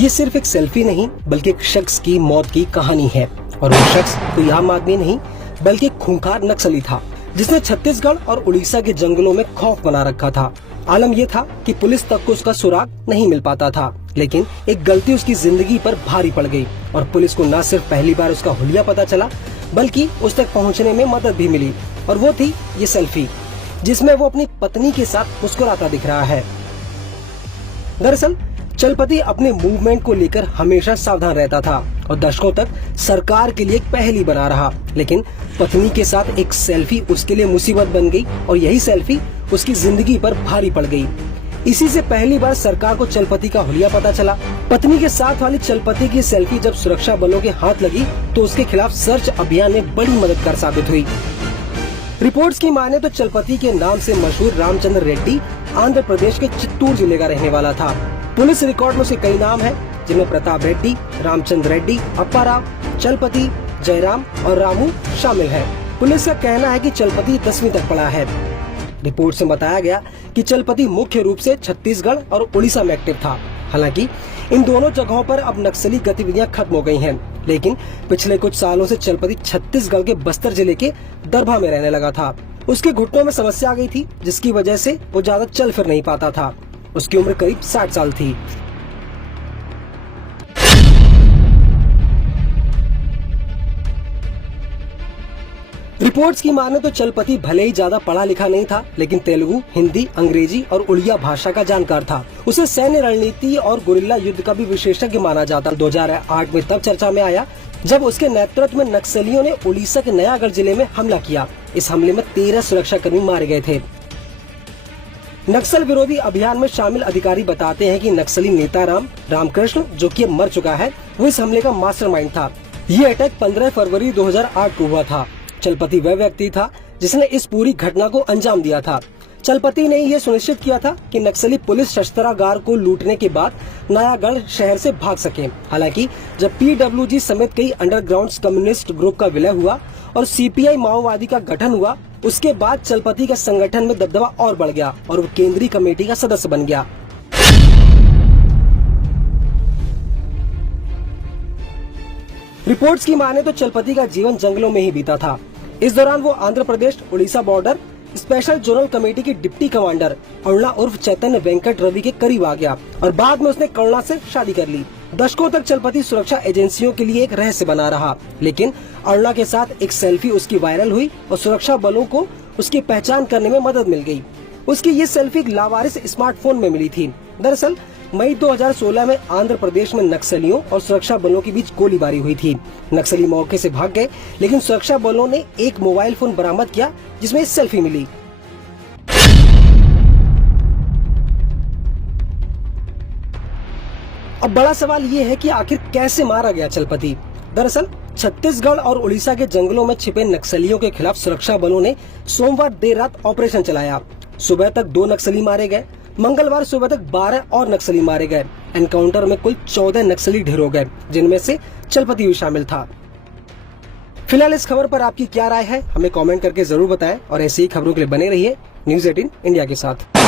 ये सिर्फ एक सेल्फी नहीं बल्कि एक शख्स की मौत की कहानी है। और वो शख्स कोई आम आदमी नहीं बल्कि एक खूंखार नक्सली था जिसने छत्तीसगढ़ और उड़ीसा के जंगलों में खौफ बना रखा था। आलम यह था कि पुलिस तक को उसका सुराग नहीं मिल पाता था, लेकिन एक गलती उसकी जिंदगी पर भारी पड़ गई और पुलिस को न सिर्फ पहली बार उसका हुलिया पता चला बल्कि उस तक पहुंचने में मदद भी मिली। और वो थी ये सेल्फी जिसमें वो अपनी पत्नी के साथ मुस्कुराता दिख रहा है। दरअसल चलपति अपने मूवमेंट को लेकर हमेशा सावधान रहता था और दशकों तक सरकार के लिए एक पहेली बना रहा, लेकिन पत्नी के साथ एक सेल्फी उसके लिए मुसीबत बन गई और यही सेल्फी उसकी जिंदगी पर भारी पड़ गई। इसी से पहली बार सरकार को चलपति का हुलिया पता चला। पत्नी के साथ वाली चलपति की सेल्फी जब सुरक्षा बलों के हाथ लगी तो उसके खिलाफ सर्च अभियान में बड़ी मददगार साबित हुई। रिपोर्ट्स की माने तो चलपति के नाम से मशहूर रामचंद्र रेड्डी आंध्र प्रदेश के चित्तूर जिले का रहने वाला था। पुलिस रिकॉर्ड में उसे कई नाम हैं, जिनमें प्रताप रेड्डी, रामचंद्र रेड्डी, अप्पा राव, चलपति, जयराम और रामू शामिल है। पुलिस का कहना है कि चलपति 10वीं तक पढ़ा है। रिपोर्ट से बताया गया कि चलपति मुख्य रूप से छत्तीसगढ़ और उड़ीसा में एक्टिव था। हालांकि इन दोनों जगहों पर अब नक्सली गतिविधियां खत्म हो गई हैं, लेकिन पिछले कुछ सालों से चलपति छत्तीसगढ़ के बस्तर जिले के दरभा में रहने लगा था। उसके घुटनों में समस्या आ गई थी, जिसकी वजह से वो ज्यादा चल फिर नहीं पाता था। उसकी उम्र करीब 60 साल थी। रिपोर्ट्स की माने तो चलपति भले ही ज्यादा पढ़ा लिखा नहीं था, लेकिन तेलुगु, हिंदी, अंग्रेजी और उड़िया भाषा का जानकार था। उसे सैन्य रणनीति और गुरिल्ला युद्ध का भी विशेषज्ञ माना जाता। 2008 में तब चर्चा में आया जब उसके नेतृत्व में नक्सलियों ने उड़ीसा के नयागढ़ जिले में हमला किया। इस हमले में 13 सुरक्षाकर्मी मारे गए थे। नक्सल विरोधी अभियान में शामिल अधिकारी बताते हैं कि नक्सली नेताराम रामकृष्ण, जो कि मर चुका है, वो इस हमले का मास्टरमाइंड था। ये अटैक 15 फरवरी 2008 को हुआ था। चलपति वह व्यक्ति था जिसने इस पूरी घटना को अंजाम दिया था। चलपति ने यह सुनिश्चित किया था कि नक्सली पुलिस शस्त्रागार को लूटने के बाद नयागढ़ शहर से भाग सके। हालांकि जब PWG समेत कई अंडरग्राउंड कम्युनिस्ट ग्रुप का विलय हुआ और CPI माओवादी का गठन हुआ, उसके बाद चलपति का संगठन में दबदबा और बढ़ गया और वो केंद्रीय कमेटी का सदस्य बन गया। रिपोर्ट्स की माने तो चलपति का जीवन जंगलों में ही बीता था। इस दौरान वो Andhra Pradesh Orissa border special zonal committee के डिप्टी कमांडर अरुणा उर्फ चैतन्य वेंकट रवि के करीब आ गया और बाद में उसने करुणा से शादी कर ली। दशकों तक चलपति सुरक्षा एजेंसियों के लिए एक रहस्य बना रहा, लेकिन अरुणा के साथ एक सेल्फी उसकी वायरल हुई और सुरक्षा बलों को उसकी पहचान करने में मदद मिल गई। उसकी ये सेल्फी लावारिस स्मार्टफोन में मिली थी। दरअसल मई 2016 में आंध्र प्रदेश में नक्सलियों और सुरक्षा बलों के बीच गोलीबारी हुई थी। नक्सली मौके से भाग गए, लेकिन सुरक्षा बलों ने एक मोबाइल फोन बरामद किया जिसमें सेल्फी मिली। अब बड़ा सवाल ये है कि आखिर कैसे मारा गया चलपति। दरअसल छत्तीसगढ़ और उड़ीसा के जंगलों में छिपे नक्सलियों के खिलाफ सुरक्षा बलों ने सोमवार देर रात ऑपरेशन चलाया। सुबह तक 2 नक्सली मारे गए। मंगलवार सुबह तक 12 और नक्सली मारे गए। एनकाउंटर में कुल 14 नक्सली ढेर हो गए, जिनमें से चलपति भी शामिल था। फिलहाल इस खबर पर आपकी क्या राय है, हमें कमेंट करके जरूर बताएं और ऐसी ही खबरों के लिए बने रहिए न्यूज़ 18 इंडिया के साथ।